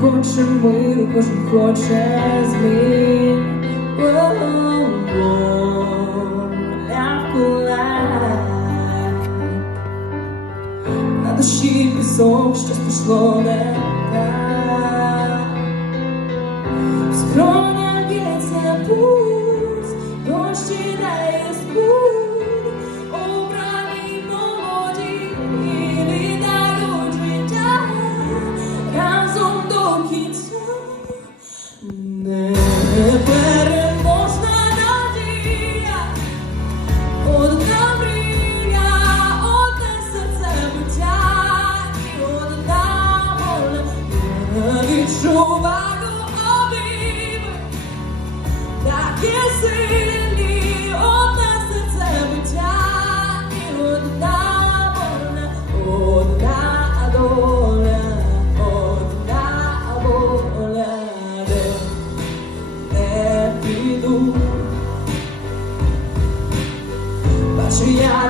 хоче миру, кожен хоче змін. На душі пісок, щось пішло не так. В скронях б'ється пульс, дощі дає Відчуваю обійми, такі сильні, одне серце биття і одна воля, одна доля, одна воля, не піду. Бачу я